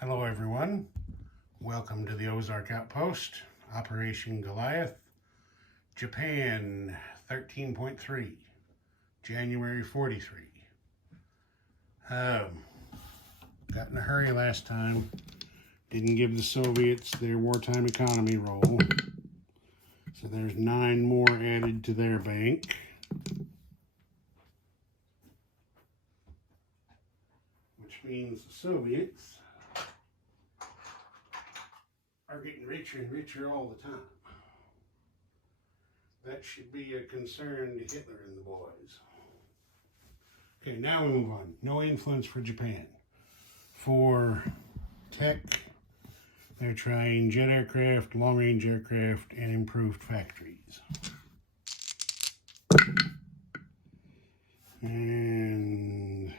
Hello everyone, welcome to the Ozark Outpost, Operation Goliath, Japan 13.3, January 43. Got in a hurry last time, didn't give the Soviets their wartime economy roll, so there's 9 more added to their bank. Which means the Soviets are getting richer and richer all the time. That should be a concern to Hitler and the boys. Okay, now we move on. No influence for Japan. For tech, they're trying jet aircraft, long-range aircraft, and improved factories. And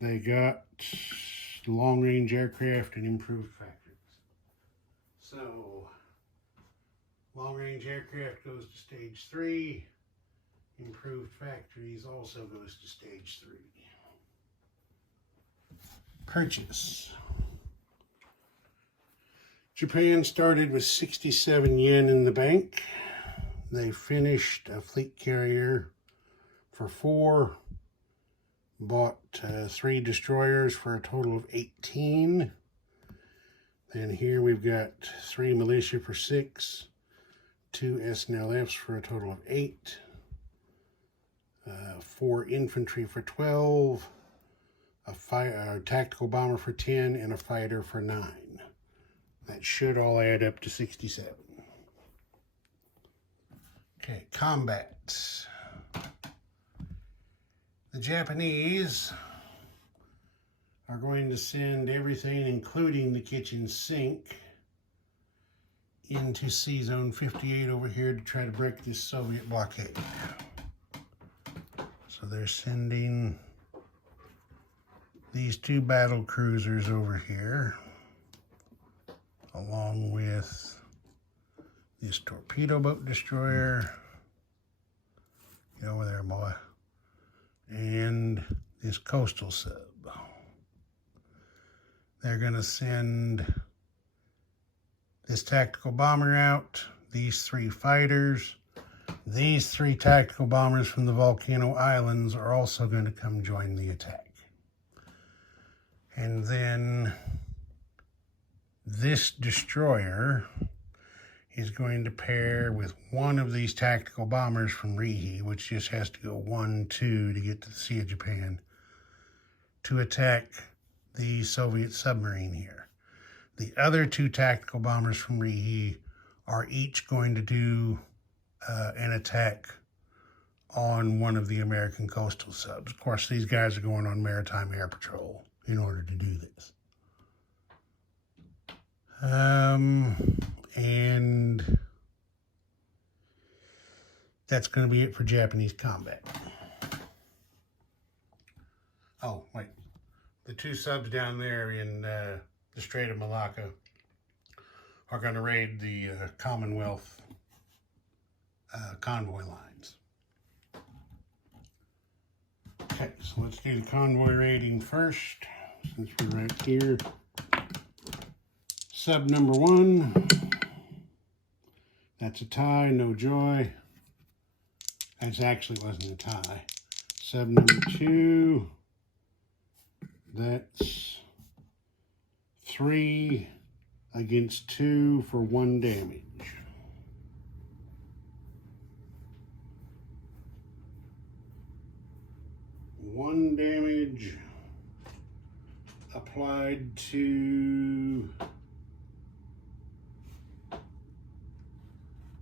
they got long-range aircraft and improved factories. So, long-range aircraft goes to stage 3. Improved factories also goes to stage 3. Purchase. Japan started with 67 yen in the bank. They finished a fleet carrier for 4. Bought 3 destroyers for a total of 18. And here we've got 3 militia for 6, 2 SNLFs for a total of 8, 4 infantry for 12, a tactical bomber for 10, and a fighter for 9. That should all add up to 67. Okay, combat. The Japanese are going to send everything, including the kitchen sink, into C-Zone 58 over here to try to break this Soviet blockade. So they're sending these 2 battle cruisers over here, along with this torpedo boat destroyer. Get over there, boy. And this coastal sub. They're going to send this tactical bomber out, these 3 fighters. These 3 tactical bombers from the Volcano Islands are also going to come join the attack. And then this destroyer is going to pair with one of these tactical bombers from Rihe, which just has to go 1-2 to get to the Sea of Japan, to attack the Soviet submarine here. The other 2 tactical bombers from Rihe are each going to do an attack on one of the American coastal subs. Of course, these guys are going on maritime air patrol in order to do this. And that's going to be it for Japanese combat. Oh, wait. The 2 subs down there in the Strait of Malacca are going to raid the Commonwealth convoy lines. Okay, so let's do the convoy raiding first, since we're right here. Sub number 1. That's a tie, no joy. That actually wasn't a tie. Sub number 2. That's 3 against 2 for 1 damage. One damage applied to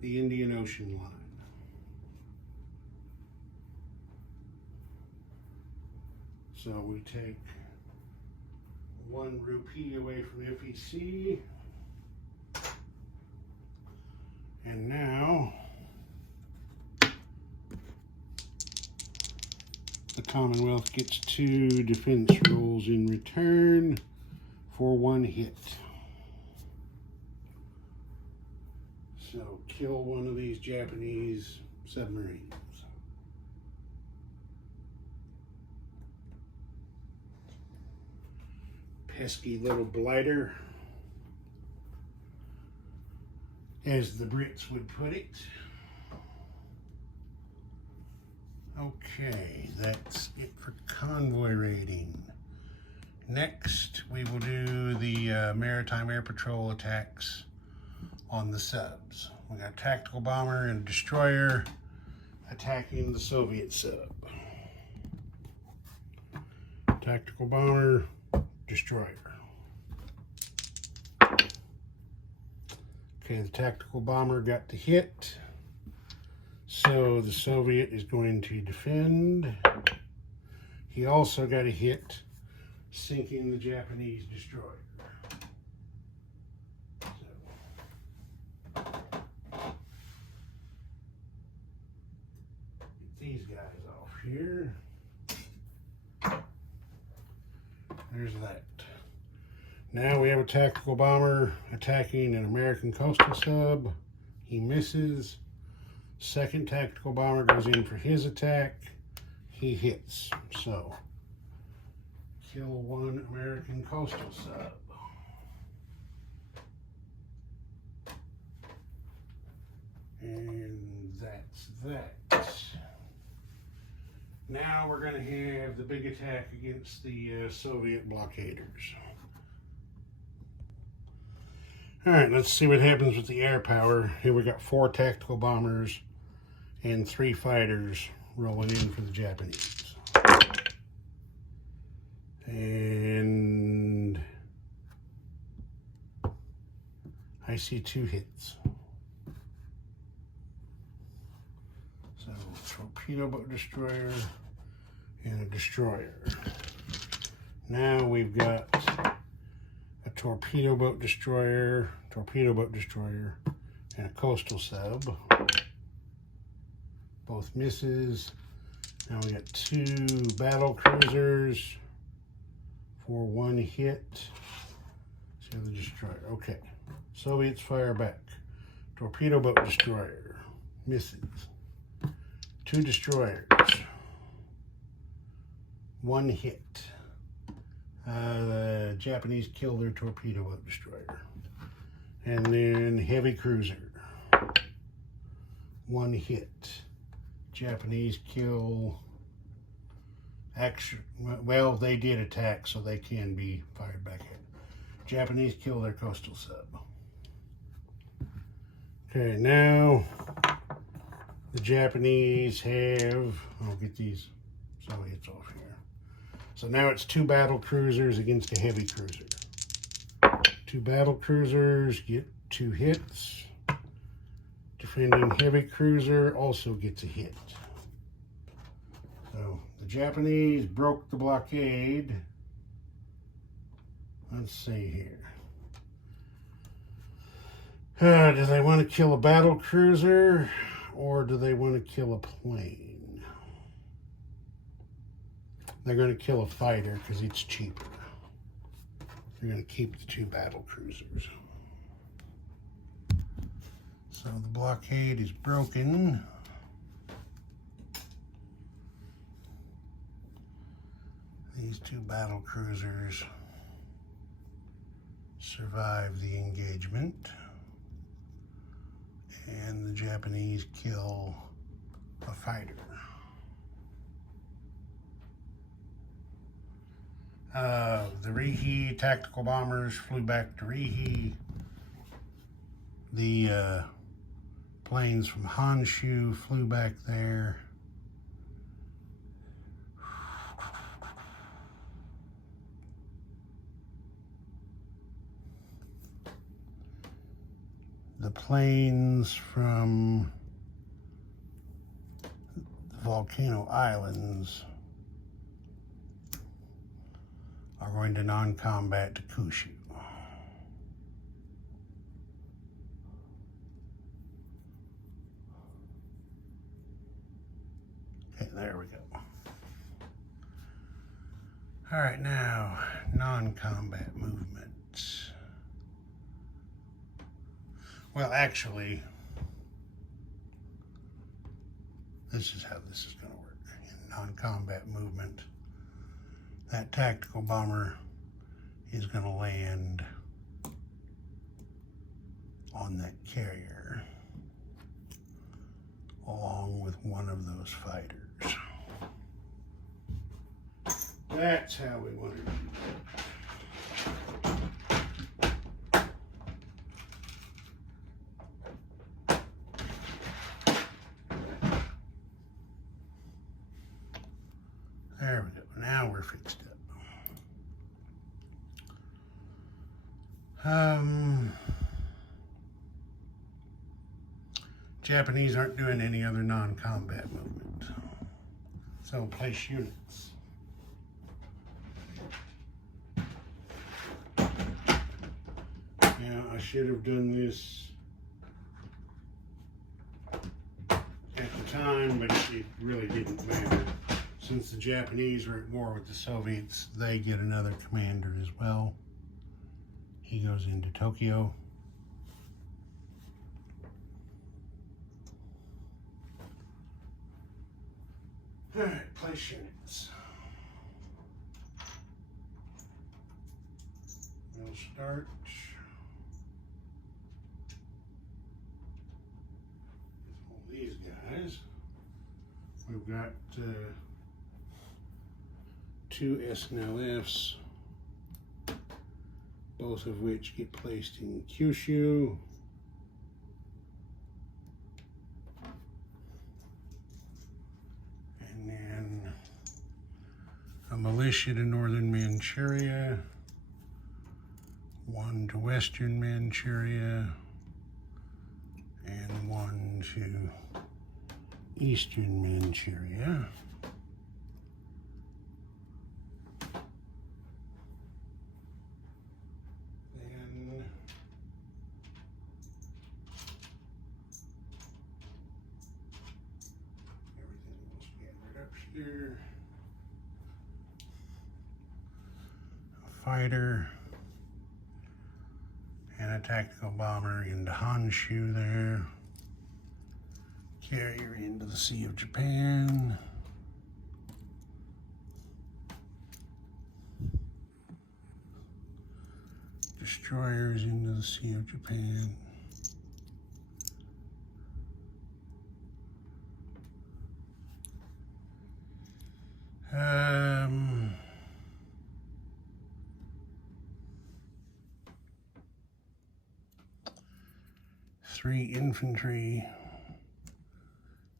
the Indian Ocean line. So we take 1 rupee away from FEC. And now the Commonwealth gets 2 defense rolls in return for 1 hit. So kill one of these Japanese submarines. pesky little blighter, as the Brits would put it. Okay, that's it for convoy raiding. Next, we will do the Maritime Air Patrol attacks on the subs. We got a tactical bomber and a destroyer attacking the Soviet sub. Tactical bomber, destroyer. Okay, the tactical bomber got the hit. So the Soviet is going to defend. He also got a hit, sinking the Japanese destroyer. So, get these guys off here. There's that. Now we have a tactical bomber attacking an American coastal sub. He misses. Second tactical bomber goes in for his attack. He hits. So, kill one American coastal sub. And that's that. Now we're going to have the big attack against the Soviet blockaders. All right, let's see what happens with the air power. Here we got 4 tactical bombers and 3 fighters rolling in for the Japanese. And I see 2 hits. So, torpedo boat destroyer and a destroyer. Now we've got a torpedo boat destroyer, and a coastal sub. Both misses. Now we got 2 battle cruisers for 1 hit. See the destroyer. Okay. Soviets fire back. Torpedo boat destroyer. Misses. 2 destroyers. 1 hit. The Japanese kill their torpedo boat destroyer. And then heavy cruiser. 1 hit. Japanese kill. Actually, well, they did attack, so they can be fired back at. Japanese kill their coastal sub. Okay, now the Japanese have, I'll get these Soviets off here. So now it's 2 battle cruisers against a heavy cruiser. 2 battle cruisers get 2 hits. Defending heavy cruiser also gets a hit. So the Japanese broke the blockade. Let's see here. Do they want to kill a battle cruiser or do they want to kill a plane? They're going to kill a fighter because it's cheaper. They're going to keep the 2 battle cruisers. So the blockade is broken. These 2 battle cruisers survive the engagement. And the Japanese kill a fighter. The Rihe tactical bombers flew back to Rihe. The planes from Honshu flew back there. The planes from the Volcano Islands are going to non-combat to Kyushu. Okay, there we go. All right, now, non-combat movements. Well, actually, this is how this is going to work. In non-combat movement, that tactical bomber is going to land on that carrier along with one of those fighters. That's how we want to do that. There we go. Now we're fixed up. Japanese aren't doing any other non-combat movement. So place units. Now I should have done this at the time, but it really didn't matter. Since the Japanese were at war with the Soviets, they get another commander as well. He goes into Tokyo. All right, place units. We'll start with all these guys. We've got 2 SNLFs, both of which get placed in Kyushu. And then a militia to northern Manchuria, 1 to western Manchuria, and 1 to eastern Manchuria. Then everything was gathered up here. A fighter and a tactical bomber into Honshu there. Carrier into the Sea of Japan. Destroyers into the Sea of Japan. Three infantry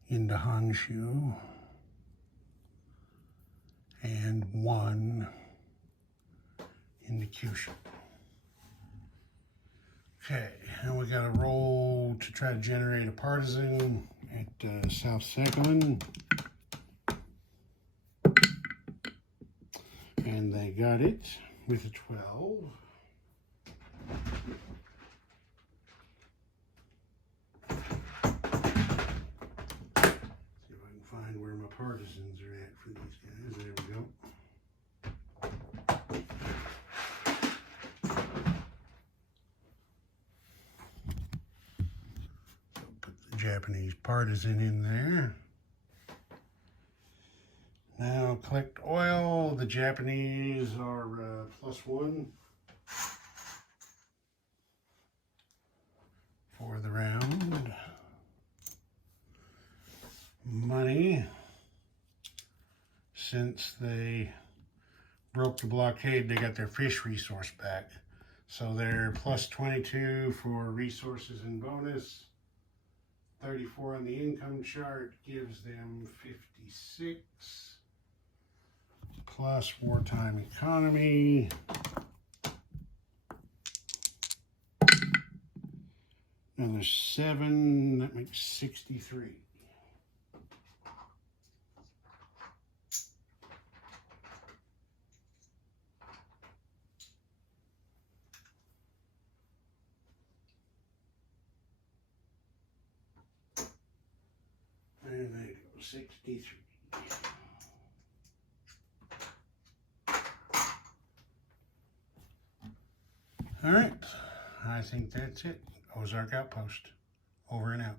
into Honshu, and 1 into Kyushu. Okay, and we got a roll to try to generate a partisan at South Sakhalin. And they got it with a 12. Find where my partisans are at for these guys. There we go. So put the Japanese partisan in there. Now collect oil. The Japanese are +1 for the round. Money, since they broke the blockade, they got their fish resource back. So they're +22 for resources and bonus. 34 on the income chart gives them 56. Plus wartime economy. Another 7, that makes 63. And there you go, 63. All right, I think that's it. Ozark Outpost, over and out.